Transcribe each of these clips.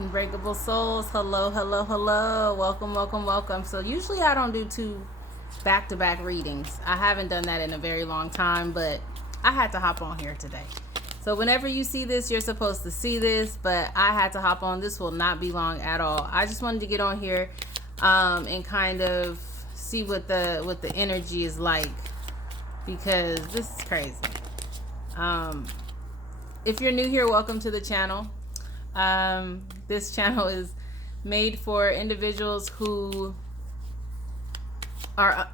Unbreakable souls, hello, hello, hello. Welcome, welcome, welcome. So usually I don't do two back-to-back readings. I haven't done that in a very long time, but I had to hop on here today. So whenever you see this, you're supposed to see this, but I had to hop on. This will not be long at all. I just wanted to get on here and kind of see what the energy is like, because this is crazy. If you're new here, welcome to the channel. This channel is made for individuals who are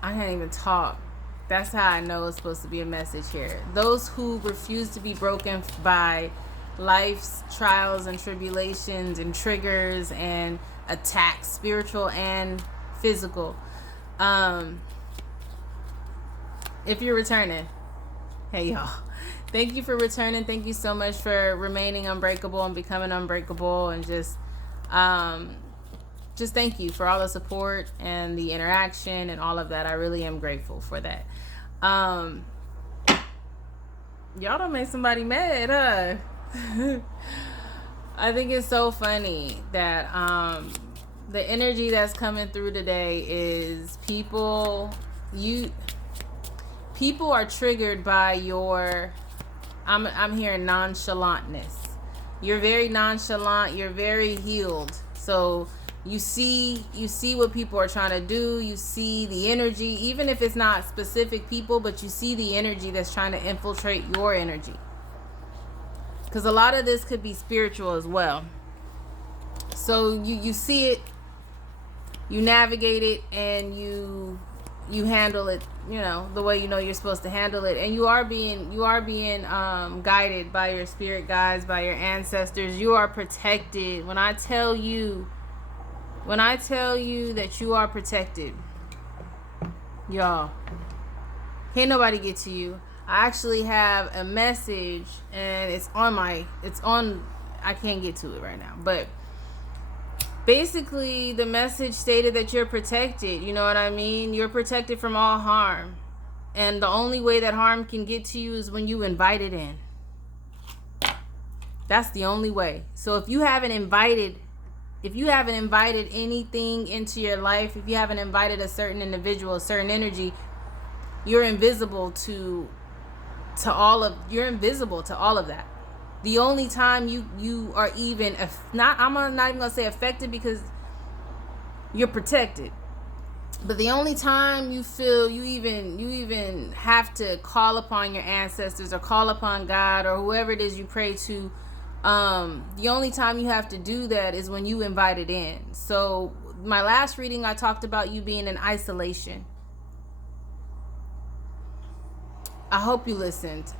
I can't even talk. That's how I know it's supposed to be a message here. Those who refuse to be broken by life's trials and tribulations and triggers and attacks, spiritual and physical. If you're returning, hey y'all. Thank you for returning. Thank you so much for remaining unbreakable and becoming unbreakable, and just thank you for all the support and the interaction and all of that. I really am grateful for that. Y'all don't make somebody mad, huh? I think it's so funny that the energy that's coming through today is people are triggered by your I'm hearing nonchalantness. You're very nonchalant, you're very healed. So you see what people are trying to do, you see the energy, even if it's not specific people, but you see the energy that's trying to infiltrate your energy. Because a lot of this could be spiritual as well. So you see it, you navigate it, and you handle it, the way you're supposed to handle it, and you are being guided by your spirit guides, by your ancestors. You are protected. When I tell you that you are protected, y'all, can't nobody get to you. I actually have a message, and I can't get to it right now, but basically the message stated that you're protected. You know what I mean? You're protected from all harm, and the only way that harm can get to you is when you invite it in. That's the only way. So if you haven't invited anything into your life, if you haven't invited a certain individual, a certain energy, you're invisible to all of that. The only time you are even I'm not even gonna say affected, because you're protected, but the only time you feel you even have to call upon your ancestors or call upon God or whoever it is you pray to, the only time you have to do that is when you invite it in. So my last reading, I talked about you being in isolation. I hope you listened.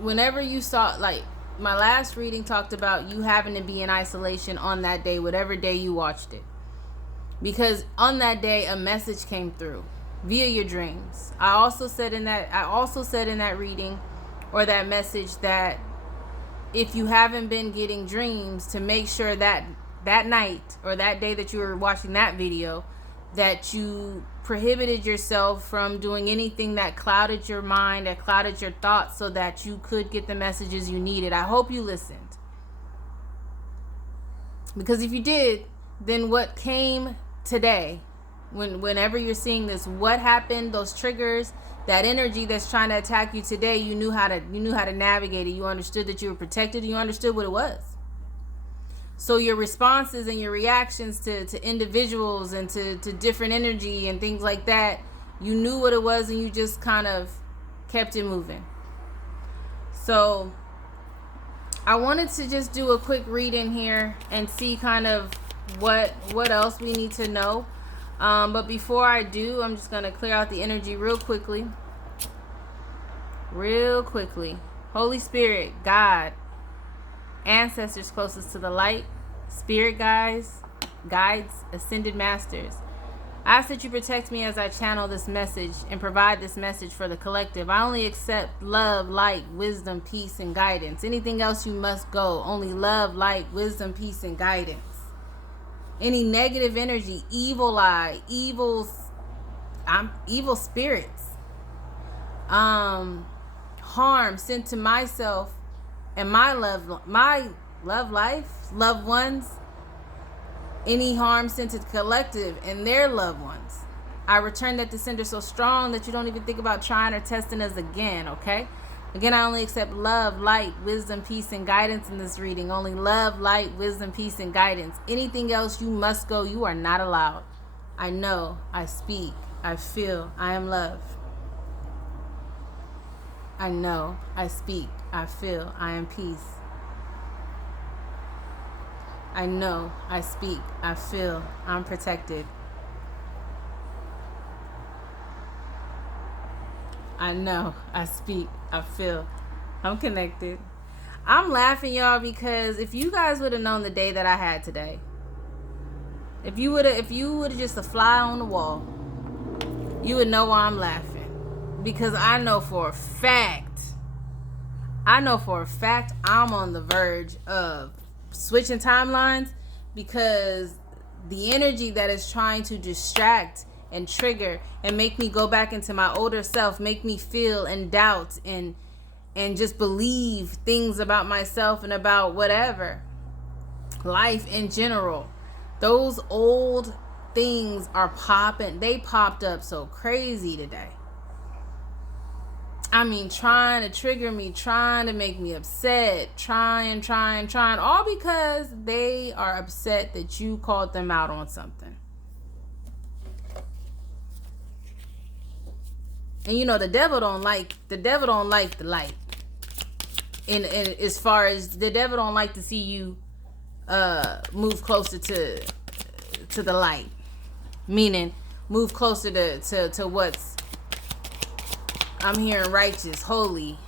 Whenever you saw, like, my last reading talked about you having to be in isolation on that day, whatever day you watched it, because on that day a message came through via your dreams. I also said in that reading, or that message, that if you haven't been getting dreams, to make sure that night or that day that you were watching that video, that you prohibited yourself from doing anything that clouded your mind, that clouded your thoughts, so that you could get the messages you needed. I hope you listened, because if you did, then what came today, whenever you're seeing this, what happened, those triggers, that energy that's trying to attack you today, you knew how to navigate it. You understood that you were protected, and you understood what it was. So your responses and your reactions to individuals and to different energy and things like that, you knew what it was, and you just kind of kept it moving. So I wanted to just do a quick read in here and see kind of what else we need to know. But before I do, I'm just going to clear out the energy real quickly. Holy Spirit, God, ancestors closest to the light, spirit guides, ascended masters, I ask that you protect me as I channel this message and provide this message for the collective. I only accept love, light, wisdom, peace, and guidance. Anything else, you must go. Only love, light, wisdom, peace, and guidance. Any negative energy, evil eye, evil spirits, harm sent to myself and my love life, loved ones, any harm sent to the collective and their loved ones. I return that to sender so strong that you don't even think about trying or testing us again, okay? Again, I only accept love, light, wisdom, peace, and guidance in this reading. Only love, light, wisdom, peace, and guidance. Anything else, you must go. You are not allowed. I know, I speak, I feel, I am love. I know, I speak, I feel, I am peace. I know, I speak, I feel, I'm protected. I know, I speak, I feel, I'm connected. I'm laughing, y'all, because if you guys would have known the day that I had today, if you would have just a fly on the wall, you would know why I'm laughing. Because I know for a fact I'm on the verge of switching timelines, because the energy that is trying to distract and trigger and make me go back into my older self, make me feel and doubt and just believe things about myself and about whatever, life in general. Those old things are popping. They popped up so crazy today. I mean, trying to trigger me, trying to make me upset, trying, all because they are upset that you called them out on something. And you know, the devil don't like the light. And as far as the devil don't like to see you move closer to the light. Meaning move closer to what's, I'm hearing, righteous, holy.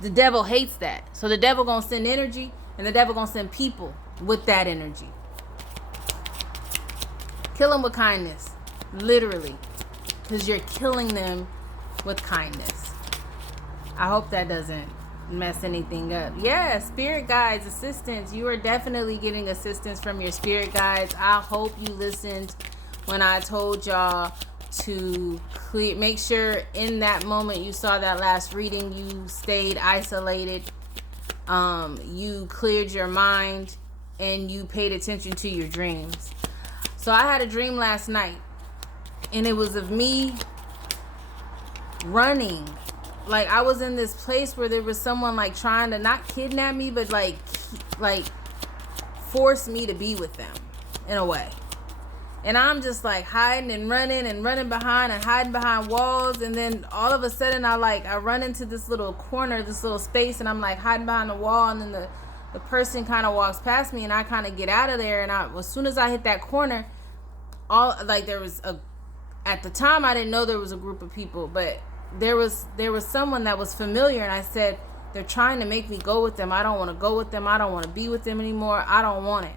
The devil hates that. So the devil gonna send energy, and the devil gonna send people with that energy. Kill them with kindness. Literally. Because you're killing them with kindness. I hope that doesn't mess anything up. Yeah, spirit guides, assistance. You are definitely getting assistance from your spirit guides. I hope you listened when I told y'all to make sure in that moment you saw that last reading, you stayed isolated, you cleared your mind, and you paid attention to your dreams. So I had a dream last night, and it was of me running. Like, I was in this place where there was someone like trying to not kidnap me, but like force me to be with them in a way. And I'm just like hiding and running behind and hiding behind walls. And then all of a sudden I run into this little corner, this little space, and I'm like hiding behind the wall. And then the person kind of walks past me, and I kind of get out of there. And as soon as I hit that corner, at the time I didn't know there was a group of people, but there was someone that was familiar. And I said, they're trying to make me go with them. I don't want to go with them. I don't want to be with them anymore. I don't want it.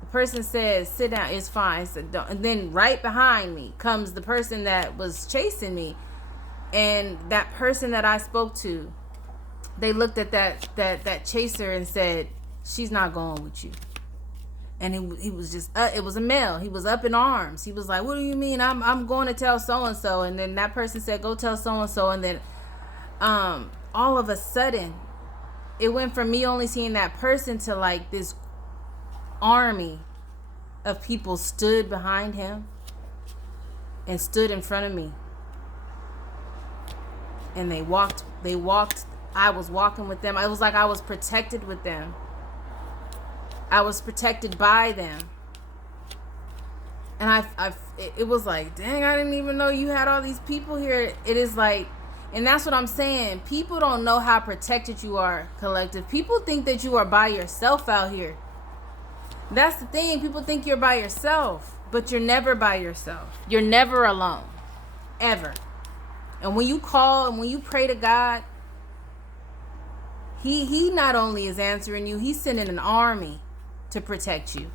The person says, sit down, it's fine. I said, don't. And then right behind me comes the person that was chasing me. And that person that I spoke to, they looked at that chaser and said, she's not going with you. And he was just, it was a male. He was up in arms. He was like, what do you mean? I'm going to tell so-and-so. And then that person said, go tell so-and-so. And then all of a sudden, it went from me only seeing that person to like this army of people stood behind him and stood in front of me. And they walked. I was walking with them. It was like I was protected with them. I was protected by them. And it was like, dang, I didn't even know you had all these people here. It is like, and that's what I'm saying. People don't know how protected you are, collective. People think that you are by yourself out here. That's the thing. People think you're by yourself, but you're never by yourself. You're never alone, ever. And when you call and when you pray to God, he not only is answering you, he's sending an army to protect you.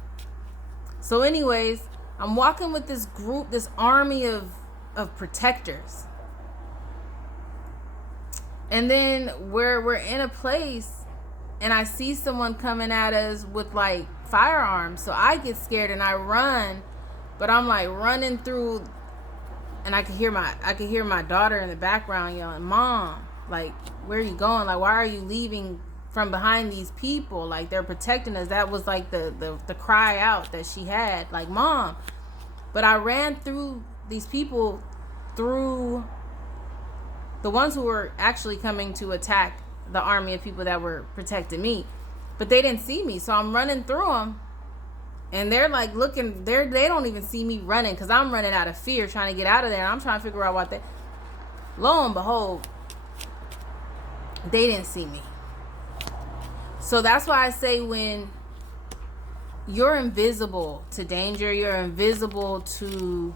So anyways, I'm walking with this group, this army of protectors. And then we're in a place, and I see someone coming at us with like firearms. So I get scared and I run, but I'm like running through, and I can hear my daughter in the background yelling, "Mom, like, where are you going? Like, why are you leaving from behind these people. Like, they're protecting us. That was like the cry out that she had, like, Mom. But I ran through these people, through the ones who were actually coming to attack the army of people that were protecting me. But they didn't see me, so I'm running through them. And they're like looking, they don't even see me running, because I'm running out of fear, trying to get out of there. And I'm trying to figure out what they... Lo and behold, they didn't see me. So that's why I say, when you're invisible to danger, you're invisible to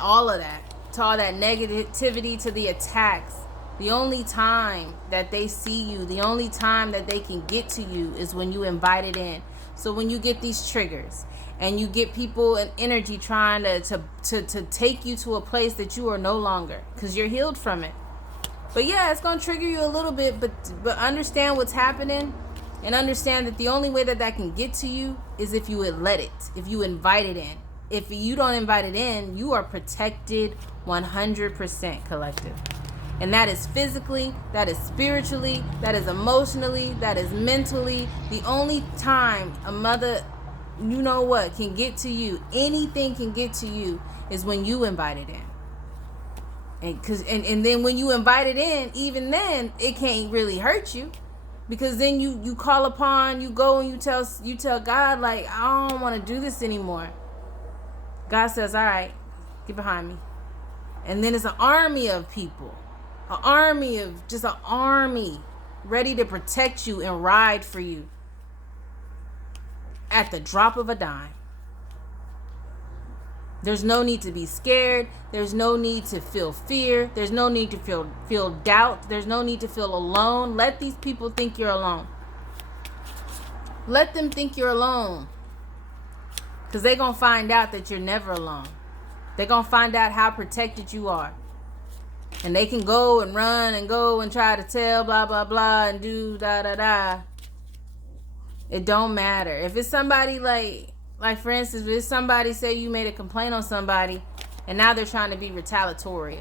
all of that, to all that negativity, to the attacks. The only time that they see you, the only time that they can get to you is when you invite it in. So when you get these triggers and you get people and energy trying to take you to a place that you are no longer, because you're healed from it. But yeah, it's going to trigger you a little bit, but understand what's happening, and understand that the only way that can get to you is if you would let it, if you invite it in. If you don't invite it in, you are protected 100%, collective. And that is physically, that is spiritually, that is emotionally, that is mentally. The only time a mother, you know what, can get to you, anything can get to you, is when you invite it in. And then when you invite it in, even then, it can't really hurt you. Because then you call upon, you go and you tell God, like, I don't want to do this anymore. God says, all right, get behind me. And then it's an army of people. An army ready to protect you and ride for you at the drop of a dime. There's no need to be scared. There's no need to feel fear. There's no need to feel doubt. There's no need to feel alone. Let these people think you're alone. Let them think you're alone. Because they're going to find out that you're never alone. They're going to find out how protected you are. And they can go and run and go and try to tell blah, blah, blah and do da, da, da. It don't matter. If it's somebody like for instance, if somebody say you made a complaint on somebody and now they're trying to be retaliatory.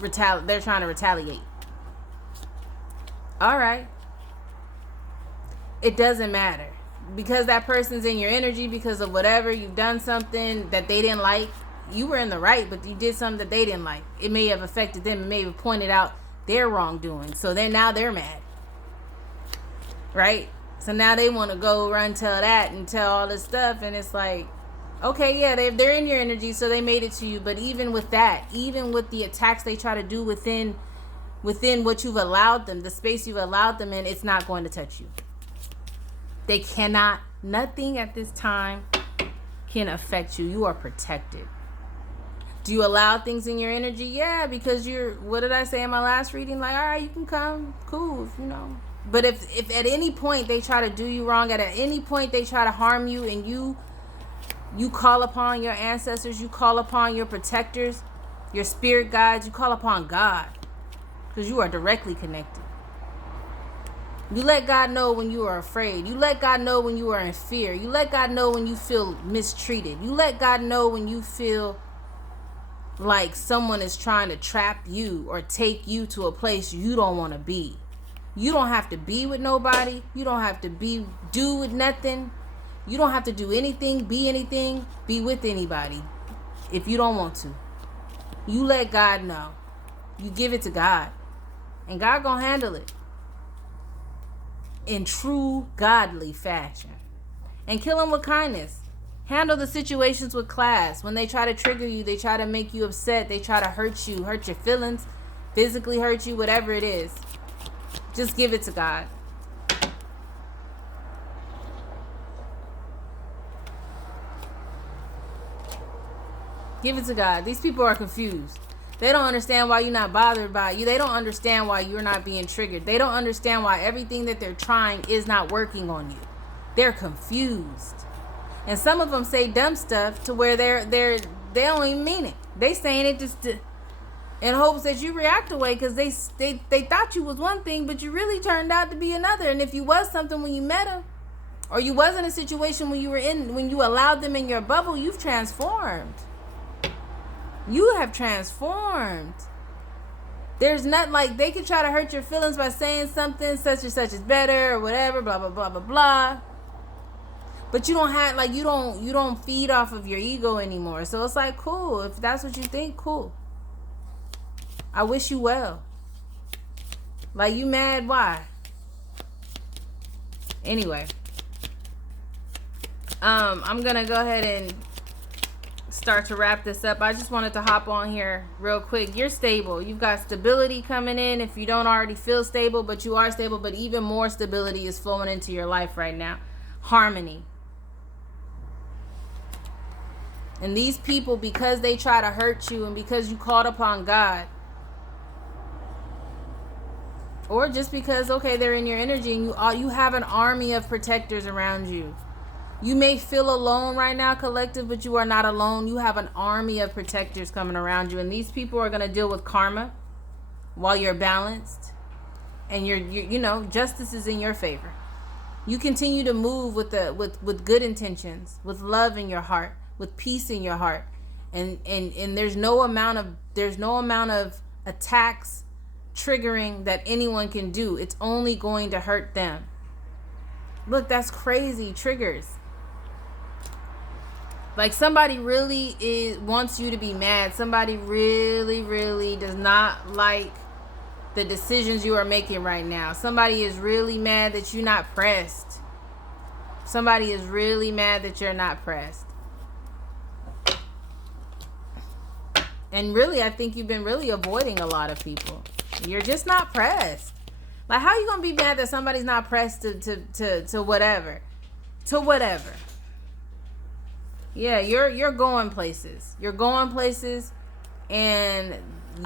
They're trying to retaliate. All right. It doesn't matter. Because that person's in your energy, because of whatever, you've done something that they didn't like. You were in the right, but you did something that they didn't like. It may have affected them. It may have pointed out their wrongdoing. So now they're mad. Right? So now they want to go run tell that and tell all this stuff. And it's like, okay, yeah, they're in your energy, so they made it to you. But even with that, even with the attacks they try to do within what you've allowed them, the space you've allowed them in, it's not going to touch you. They cannot. Nothing at this time can affect you. You are protected. Do you allow things in your energy? Yeah, because what did I say in my last reading? Like, all right, you can come. Cool, you. But if at any point they try to do you wrong, at any point they try to harm you, and you call upon your ancestors, you call upon your protectors, your spirit guides, you call upon God, because you are directly connected. You let God know when you are afraid. You let God know when you are in fear. You let God know when you feel mistreated. You let God know when you feel like someone is trying to trap you or take you to a place you don't want to be. You don't have to be with nobody. You don't have to do with nothing. You don't have to do anything, be with anybody if you don't want to. You let God know. You give it to God. And God gonna handle it in true godly fashion. And kill them with kindness. Handle the situations with class. When they try to trigger you, they try to make you upset, they try to hurt you, hurt your feelings, physically hurt you, whatever it is. Just give it to God. Give it to God. These people are confused. They don't understand why you're not bothered by you. They don't understand why you're not being triggered. They don't understand why everything that they're trying is not working on you. They're confused. And some of them say dumb stuff to where they don't even mean it. They saying it just in hopes that you react away, because they thought you was one thing, but you really turned out to be another. And if you was something when you met them, or you was in a situation when you allowed them in your bubble, you've transformed. You have transformed. There's not like they could try to hurt your feelings by saying something such and such is better or whatever, blah blah blah blah blah. But you don't have like you don't feed off of your ego anymore. So it's like cool. If that's what you think, cool. I wish you well. Like you mad, why? Anyway. I'm gonna go ahead and start to wrap this up. I just wanted to hop on here real quick. You're stable. You've got stability coming in if you don't already feel stable, but you are stable, but even more stability is flowing into your life right now. Harmony. And these people, because they try to hurt you and because you called upon God, or just because, okay, they're in your energy and you have an army of protectors around you. You may feel alone right now, collective, but you are not alone. You have an army of protectors coming around you. And these people are going to deal with karma while you're balanced. And you know, justice is in your favor. You continue to move with good intentions, with love in your heart, with peace in your heart. And there's no amount of attacks triggering that anyone can do. It's only going to hurt them. Look, that's crazy. Triggers. Like somebody really wants you to be mad. Somebody really, really does not like the decisions you are making right now. Somebody is really mad that you're not pressed. Somebody is really mad that you're not pressed. And really, I think you've been really avoiding a lot of people. You're just not pressed. Like, how are you going to be mad that somebody's not pressed to whatever? To whatever. Yeah, you're going places. You're going places, and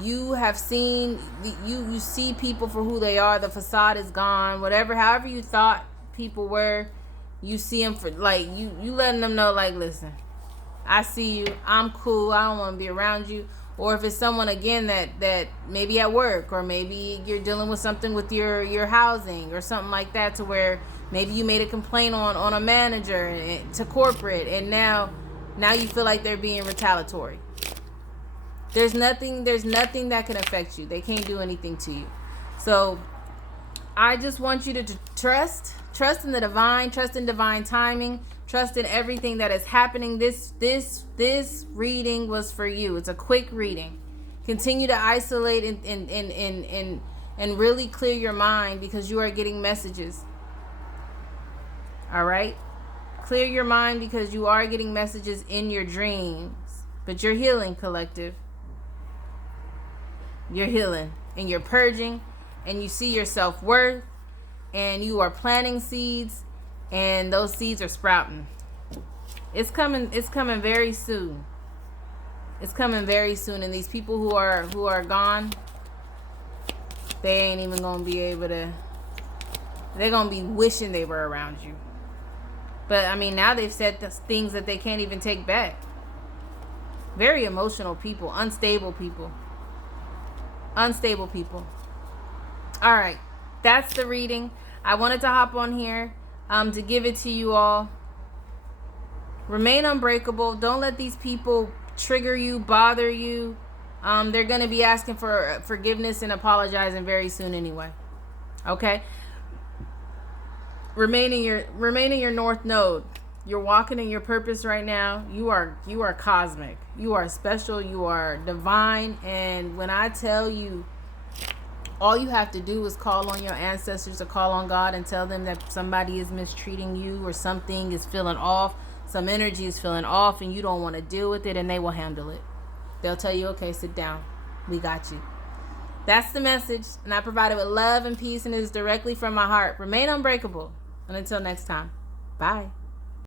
you have seen, you see people for who they are. The facade is gone. Whatever, however you thought people were, you see them for, like, you letting them know, like, listen, I see you. I'm cool. I don't want to be around you. Or if it's someone, again, that maybe at work, or maybe you're dealing with something with your housing or something like that, to where maybe you made a complaint on a manager to corporate, and now you feel like they're being retaliatory. There's nothing that can affect you. They can't do anything to you. So I just want you to trust in the divine, trust in divine timing, trust in everything that is happening. This reading was for you. It's a quick reading. Continue to isolate and really clear your mind, because you are getting messages. All right? Clear your mind, because you are getting messages in your dreams. But you're healing, collective. You're healing, and you're purging, and you see your self-worth, and you are planting seeds, and those seeds are sprouting. It's coming very soon. It's coming very soon. And these people who are gone, they ain't even gonna be able to, they're gonna be wishing they were around you. But I mean, now they've said things that they can't even take back. Very emotional people, unstable people. Unstable people. All right, that's the reading. I wanted to hop on here to give it to you all. Remain unbreakable. Don't let these people trigger you, bother you. They're going to be asking for forgiveness and apologizing very soon anyway. Okay? Remain in your north node. You're walking in your purpose right now. You are cosmic. You are special. You are divine. And when I tell you, all you have to do is call on your ancestors or call on God and tell them that somebody is mistreating you, or something is feeling off, some energy is feeling off, and you don't want to deal with it, and they will handle it. They'll tell you, okay, sit down. We got you. That's the message, and I provide it with love and peace, and it is directly from my heart. Remain unbreakable. And until next time, bye.